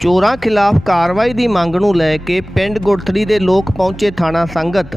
ਚੋਰਾਂ ਖਿਲਾਫ ਕਾਰਵਾਈ ਦੀ ਮੰਗ ਨੂੰ ਲੈ ਕੇ ਪਿੰਡ ਗੁੜਥੜੀ ਦੇ ਲੋਕ ਪਹੁੰਚੇ ਥਾਣਾ ਸੰਗਤ।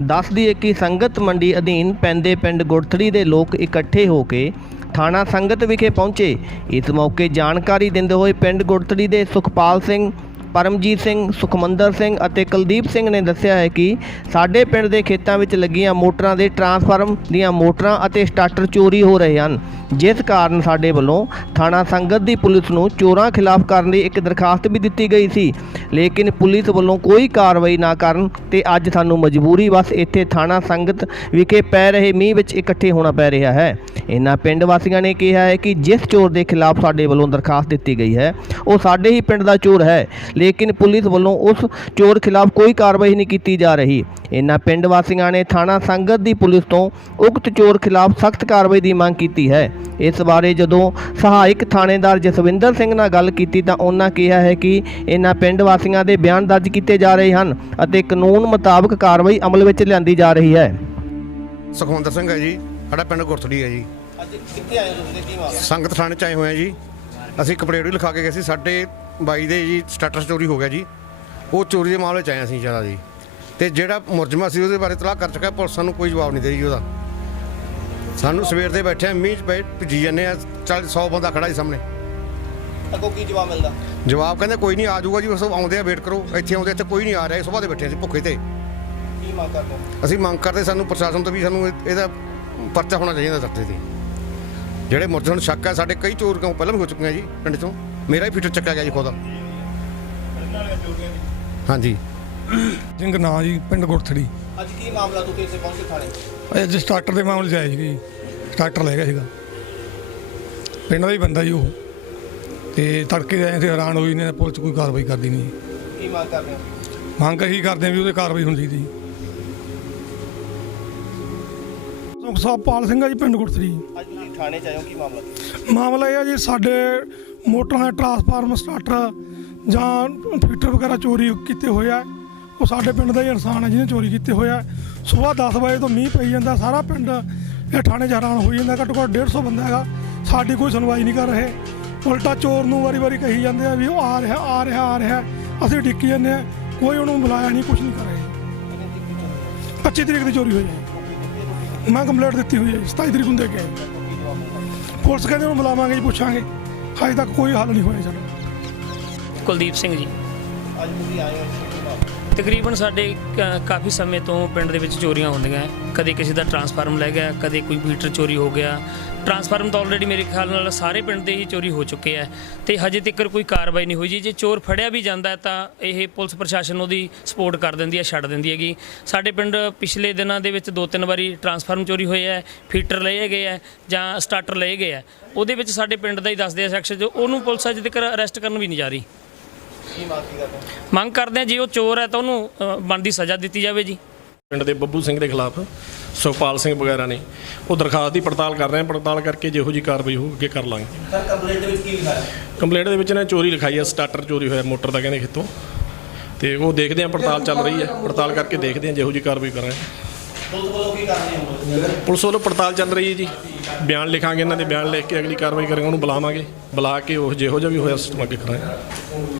ਦੱਸ ਦਈਏ ਕਿ ਸੰਗਤ ਮੰਡੀ ਅਧੀਨ ਪੈਂਦੇ ਪਿੰਡ ਗੁੜਥੜੀ ਦੇ ਲੋਕ ਇਕੱਠੇ ਹੋ ਕੇ ਥਾਣਾ ਸੰਗਤ ਵਿਖੇ ਪਹੁੰਚੇ। ਇਸ ਮੌਕੇ ਜਾਣਕਾਰੀ ਦਿੰਦੇ ਹੋਏ ਪਿੰਡ ਗੁੜਥੜੀ ਦੇ ਸੁਖਪਾਲ ਸਿੰਘ ਪਰਮਜੀਤ ਸਿੰਘ, ਸੁਖਮੰਦਰ ਸਿੰਘ ਅਤੇ ਕੁਲਦੀਪ ਸਿੰਘ ਨੇ ਦੱਸਿਆ ਹੈ ਕਿ ਸਾਡੇ ਪਿੰਡ ਦੇ ਖੇਤਾਂ ਵਿੱਚ ਲੱਗੀਆਂ ਮੋਟਰਾਂ ਦੇ ਟਰਾਂਸਫਾਰਮ ਦੀਆਂ ਮੋਟਰਾਂ ਅਤੇ ਸਟਾਰਟਰ ਚੋਰੀ ਹੋ ਰਹੇ ਹਨ, ਜਿਸ ਕਾਰਨ ਸਾਡੇ ਵੱਲੋਂ ਥਾਣਾ ਸੰਗਤ ਦੀ ਪੁਲਿਸ ਨੂੰ ਚੋਰਾਂ ਖਿਲਾਫ ਕਰਨ ਲਈ ਇੱਕ ਦਰਖਾਸਤ ਵੀ ਦਿੱਤੀ ਗਈ ਸੀ। ਲੇਕਿਨ ਪੁਲਿਸ ਵੱਲੋਂ ਕੋਈ ਕਾਰਵਾਈ ਨਾ ਕਰਨ ਤੇ ਅੱਜ ਸਾਨੂੰ ਮਜਬੂਰੀ ਵਸ ਇੱਥੇ ਥਾਣਾ ਸੰਗਤ ਵਿਖੇ ਪੈ ਰਹੇ ਮੀਂਹ ਵਿੱਚ ਇਕੱਠੇ ਹੋਣਾ ਪੈ ਰਿਹਾ ਹੈ। ਇਨ੍ਹਾਂ ਪਿੰਡ ਵਾਸੀਆਂ ਨੇ ਕਿਹਾ ਹੈ ਕਿ ਜਿਸ ਚੋਰ ਦੇ ਖਿਲਾਫ ਸਾਡੇ ਵੱਲੋਂ ਦਰਖਾਸਤ ਦਿੱਤੀ ਗਈ ਹੈ, ਉਹ ਸਾਡੇ ਹੀ ਪਿੰਡ ਦਾ ਚੋਰ ਹੈ ਲੇਕਿਨ ਪੁਲਿਸ ਵੱਲੋਂ ਉਸ ਚੋਰ ਖਿਲਾਫ ਕੋਈ ਕਾਰਵਾਈ ਨਹੀਂ ਕੀਤੀ ਜਾ ਰਹੀ। ਇਨ੍ਹਾਂ ਪਿੰਡ ਵਾਸੀਆਂ ਨੇ ਥਾਣਾ ਸੰਗਤ ਦੀ ਪੁਲਿਸ ਤੋਂ ਉਕਤ ਚੋਰ ਖਿਲਾਫ ਸਖਤ ਕਾਰਵਾਈ ਦੀ ਮੰਗ ਕੀਤੀ ਹੈ। ਇਸ ਬਾਰੇ ਜਦੋਂ ਸਹਾਇਕ ਥਾਣੇਦਾਰ ਜਸਵਿੰਦਰ ਸਿੰਘ ਨਾਲ ਗੱਲ ਕੀਤੀ ਤਾਂ ਉਹਨਾਂ ਕਿਹਾ ਹੈ ਕਿ ਇਨ੍ਹਾਂ ਪਿੰਡ ਵਾਸੀਆਂ ਦੇ ਬਿਆਨ ਦਰਜ ਕੀਤੇ ਜਾ ਰਹੇ ਹਨ ਅਤੇ ਕਾਨੂੰਨ ਮੁਤਾਬਕ ਕਾਰਵਾਈ ਅਮਲ ਵਿੱਚ ਲਿਆਂਦੀ ਜਾ ਰਹੀ ਹੈ। ਸੁਖਵੰਦਰ ਸਿੰਘ ਹੈ ਜੀ। ਸਾਡਾ ਪਿੰਡ ਗੁਰਥੜੀ ਹੈ ਜੀ। ਅੱਜ ਕਿੱਥੇ ਆਏ ਤੁਸੀਂ? ਕੀ ਮਾਮਲਾ? ਸੰਗਤ ਥਾਣੇ ਚ ਆਏ ਹੋਏ ਆ ਜੀ। ਅਸੀਂ ਕੰਪਲੇਂਟ ਵੀ ਲਿਖਾ ਕੇ ਗਏ ਸੀ। ਸਾਡੇ ਬਾਈ ਦੇ ਜੀ ਸਟਾਟਰ ਚੋਰੀ ਹੋ ਗਿਆ ਜੀ। ਉਹ ਚੋਰੀ ਦੇ ਮਾਮਲੇ ਚ ਆਏ ਅਸੀਂ ਜ਼ਿਆਦਾ ਜੀ। ਤੇ ਜਿਹੜਾ ਮੁਰਜਮਾ ਸੀ ਉਹਦੇ ਬਾਰੇ ਤਲਾਹ ਕਰ ਚੁੱਕਾ ਪੁਲਿਸ ਸਾਨੂੰ ਕੋਈ ਜਵਾਬ ਨਹੀਂ ਦੇ ਰਹੀ ਉਹਦਾ। ਸਾਨੂੰ ਸਵੇਰ ਦੇ ਬੈਠੇ ਆ, ਮੀਂਹ ਬੈਠ ਭਿੱਜੀ ਜਾਂਦੇ ਆ ਚੱਲ 100 ਬੰਦਾ ਖੜਾ ਜੀ ਸਾਹਮਣੇ। ਅੱਗੋਂ ਕੀ ਜਵਾਬ ਮਿਲਦਾ? ਜਵਾਬ ਕਹਿੰਦੇ ਕੋਈ ਨਹੀਂ ਆ ਜਾਊਗਾ ਜੀ ਬਸ ਆਉਂਦੇ ਆ ਵੇਟ ਕਰੋ ਇੱਥੇ ਆਉਂਦੇ ਇੱਥੇ ਕੋਈ ਨਹੀਂ ਆ ਰਿਹਾ ਸਵੇਰ ਦੇ ਬੈਠੇ ਅਸੀਂ ਭੁੱਖੇ ਤੇ। ਕੀ ਮੰਗ ਕਰਦੇ? ਅਸੀਂ ਮੰਗ ਕਰਦੇ ਸਾਨੂੰ ਪ੍ਰਸ਼ਾਸਨ ਤੋਂ ਵੀ ਸਾਨੂੰ ਇਹ- ਇਹਦਾ ਪਰਚਾ ਹੋਣਾ ਚਾਹੀਦਾ ਦਰਤੇ ਤੇ। ਜਿਹੜੇ ਮੁਰਜਣ ਸ਼ੱਕ ਹੈ ਸਾਡੇ ਕਈ ਚੋਰ ਕਿਉਂ ਪਹਿਲਾਂ ਵੀ ਹੋ ਚੁੱਕੀਆਂ ਜੀ ਪਿੰਡ ਚੋਂ। ਮੇਰਾ ਹੀ ਫੀਟਰ ਚੱਕਿਆ ਗਿਆ ਜੀ ਖੁਦ। ਹਾਂਜੀ। ਸਿੰਘ ਨਾਂ ਜੀ ਪਿੰਡ ਗੁਰਥੜੀ। ਅੱਜ ਕੀ ਮਾਮਲਾ ਤੁਸੀਂ ਇੱਥੇ ਪਹੁੰਚੇ ਥਾਣੇ? ਅੱਜ ਸਟਾਰਟਰ ਦੇ ਮਾਮਲੇ ਸੀਗੇ ਜੀ। ਸਟਾਰਟਰ ਲੈ ਗਿਆ ਸੀਗਾ। ਪਿੰਡ ਦਾ ਹੀ ਬੰਦਾ ਜੀ ਉਹ। ਤੇ ਤੜਕੇ ਆਏ ਤੇ ਹੈਰਾਨ ਹੋਈ ਨੇ ਪੁਲਿਸ ਕੋਈ ਕਾਰਵਾਈ ਕਰਦੀ ਨਹੀਂ। ਕੀ ਮੰਗ ਕਰਦੇ ਹੋ? ਮੰਗ ਇਹੀ ਕਰਦੇ ਆ ਵੀ ਉਹਦੇ ਕਾਰਵਾਈ ਚਾਹੀਦੀ। ਸੁਖ ਸਾਹਿਬ ਪਾਲ ਸਿੰਘ ਆ ਜੀ ਪਿੰਡ ਗੁਰਥੜੀ। ਅੱਜ ਤੁਸੀਂ ਥਾਣੇ ਚ ਹੋ ਕੀ ਮਾਮਲਾ? ਮਾਮਲਾ ਇਹ ਆ ਜੀ ਸਾਡੇ ਮੋਟਰਾਂ ਦੇ ਟਰਾਂਸਫਾਰਮਰ ਸਟਾਰਟਰ ਜਾਂ ਫੀਟਰ ਵਗੈਰਾ ਚੋਰੀ ਕੀਤੇ ਹੋਏ ਆ। ਉਹ ਸਾਡੇ ਪਿੰਡ ਦਾ ਹੀ ਇਨਸਾਨ ਹੈ ਜਿਹਨੇ ਚੋਰੀ ਕੀਤੇ ਹੋਏ ਆ। ਸਵੇਰ 10 ਵਜੇ ਤੋਂ ਮੀਂਹ ਪਈ ਜਾਂਦਾ, ਸਾਰਾ ਪਿੰਡ ਇਹ ਥਾਣੇ 'ਚ ਹੈਰਾਨ ਹੋਈ ਜਾਂਦਾ। ਘੱਟੋ ਘੱਟ 150 ਬੰਦਾ ਹੈਗਾ, ਸਾਡੀ ਕੋਈ ਸੁਣਵਾਈ ਨਹੀਂ ਕਰ ਰਹੇ। ਉਲਟਾ ਚੋਰ ਨੂੰ ਵਾਰੀ-ਵਾਰੀ ਕਹੀ ਜਾਂਦੇ ਆ ਵੀ ਉਹ ਆ ਰਿਹਾ ਆ ਰਿਹਾ ਆ ਰਿਹਾ। ਅਸੀਂ ਡਿੱਕੀ ਜਾਂਦੇ ਆ, ਕੋਈ ਉਹਨੂੰ ਬੁਲਾਇਆ ਨਹੀਂ ਕੁਝ ਨਹੀਂ ਕਰ ਰਿਹਾ। 25 ਤਰੀਕ ਦੀ ਚੋਰੀ ਹੋਈ ਹੈ। ਮੈਂ ਕੰਪਲੇਂਟ ਦਿੱਤੀ ਹੋਈ ਹੈ 27 ਤਰੀਕ ਨੂੰ ਦੇ ਕੇ ਪੁਲਿਸ ਕਹਿੰਦੇ ਉਹਨੂੰ ਬੁਲਾਵਾਂਗੇ ਜੀ, ਪੁੱਛਾਂਗੇ। ਹਜੇ ਤੱਕ ਕੋਈ ਹੱਲ ਨਹੀਂ ਹੋਇਆ ਸਾਡਾ ਕੁਲਦੀਪ ਸਿੰਘ ਜੀ। ਅੱਜ ਤੁਸੀਂ ਆਏ ਹੋ ਤਕਰੀਬਨ ਸਾਡੇ ਕ- ਕਾਫੀ ਸਮੇਂ ਤੋਂ ਪਿੰਡ ਦੇ ਵਿੱਚ ਚੋਰੀਆਂ ਹੁੰਦੀਆਂ ਕਦੇ ਕਿਸੇ ਦਾ ਟਰਾਂਸਫਾਰਮ ਲੈ ਗਿਆ, ਕਦੇ ਕੋਈ ਮੀਟਰ ਚੋਰੀ ਹੋ ਗਿਆ। ਟਰਾਂਸਫਾਰਮ ਤਾਂ ਆਲਰੇਡੀ ਮੇਰੇ ਖਿਆਲ ਨਾਲ ਸਾਰੇ ਪਿੰਡ ਦੇ ਹੀ ਚੋਰੀ ਹੋ ਚੁੱਕੇ ਹੈ ਤੇ ਹਜੇ ਤੱਕ ਕੋਈ ਕਾਰਵਾਈ ਨਹੀਂ ਹੋਈ ਜੀ। ਜੇ ਚੋਰ ਫੜਿਆ ਵੀ ਜਾਂਦਾ ਹੈ ਤਾਂ ਇਹ ਪੁਲਿਸ ਪ੍ਰਸ਼ਾਸਨ ਉਹਦੀ ਸਪੋਰਟ ਕਰ ਦਿੰਦੀ ਹੈ, ਛੱਡ ਦਿੰਦੀ ਹੈਗੀ। ਸਾਡੇ ਪਿੰਡ ਪਿਛਲੇ ਦਿਨਾਂ ਦੇ ਵਿੱਚ ਦੋ ਤਿੰਨ ਵਾਰੀ ਟਰਾਂਸਫਾਰਮ ਚੋਰੀ ਹੋਏ ਹੈ, ਫੀਟਰ ਲਏ ਗਏ ਹੈ ਜਾਂ ਸਟਾਰਟਰ ਲਏ ਗਏ ਹੈ। ਉਹਦੇ ਵਿੱਚ ਸਾਡੇ ਪਿੰਡ ਦਾ ਹੀ ਦੱਸਦੇ ਆ ਸੈਕਸ਼ਨ ਜੋ ਉਹਨੂੰ ਪੁਲਿਸ ਅਜੇ ਤੱਕ ਅਰੈਸਟ ਕਰਨ ਵੀ ਨਹੀਂ ਜਾ ਰਹੀ। ਕੀ ਮੰਗ ਕੀ ਕਰਦੇ ਹੋ? ਮੰਗ ਕਰਦੇ ਆ ਜੇ ਉਹ ਚੋਰ ਹੈ ਤਾਂ ਉਹਨੂੰ ਬਣਦੀ ਸਜ਼ਾ ਦਿੱਤੀ ਜਾਵੇ ਜੀ। ਪਿੰਡ ਦੇ ਬੱਬੂ ਸਿੰਘ ਦੇ ਖਿਲਾਫ ਸੁਖਪਾਲ ਸਿੰਘ ਵਗੈਰਾ ਨੇ ਉਹ ਦਰਖਾਸਤ ਦੀ ਪੜਤਾਲ ਕਰ ਰਹੇ ਆ ਪੜਤਾਲ ਕਰਕੇ ਜਿਹੋ ਜੀ ਕਾਰਵਾਈ ਹੋਊ ਅੱਗੇ ਕਰ ਲਾਂਗੇ। ਸਰ ਕੰਪਲੇਂਟ ਦੇ ਵਿੱਚ ਕੀ ਲਿਖਾਇਆ ਕੰਪਲੇਂਟ ਦੇ ਵਿੱਚ ਨੇ ਚੋਰੀ ਲਿਖਾਈ ਹੈ ਸਟਾਰਟਰ ਚੋਰੀ ਹੋਇਆ ਮੋਟਰ ਦਾ ਕਹਿੰਦੇ ਖੇਤੋਂ। ਤੇ ਉਹ ਦੇਖਦੇ ਆ ਪੜਤਾਲ ਚੱਲ ਰਹੀ ਹੈ। ਪੜਤਾਲ ਕਰਕੇ ਦੇਖਦੇ ਆ ਜਿਹੋ ਜੀ ਕਾਰਵਾਈ ਕਰ ਰਹੇ ਆ ਪੁਲਿਸ ਵੱਲੋਂ ਕੀ ਕਰਨੇ ਹੋ? ਪੁਲਿਸ ਵੱਲੋਂ ਪੜਤਾਲ ਚੱਲ ਰਹੀ ਹੈ ਜੀ। ਬਿਆਨ ਲਿਖਾਂਗੇ ਇਹਨਾਂ ਦੇ ਬਿਆਨ ਲਿਖ ਕੇ ਅਗਲੀ ਕਾਰਵਾਈ ਕਰਾਂਗੇ ਉਹਨੂੰ ਬੁਲਾਵਾਂਗੇ। ਬੁਲਾ ਕੇ ਉਹ ਜਿਹੋ ਜਿਹਾ ਵੀ ਹੋਇਆ ਸਿਸਟਮ ਅੱਗੇ ਕਰਾਂਗੇ।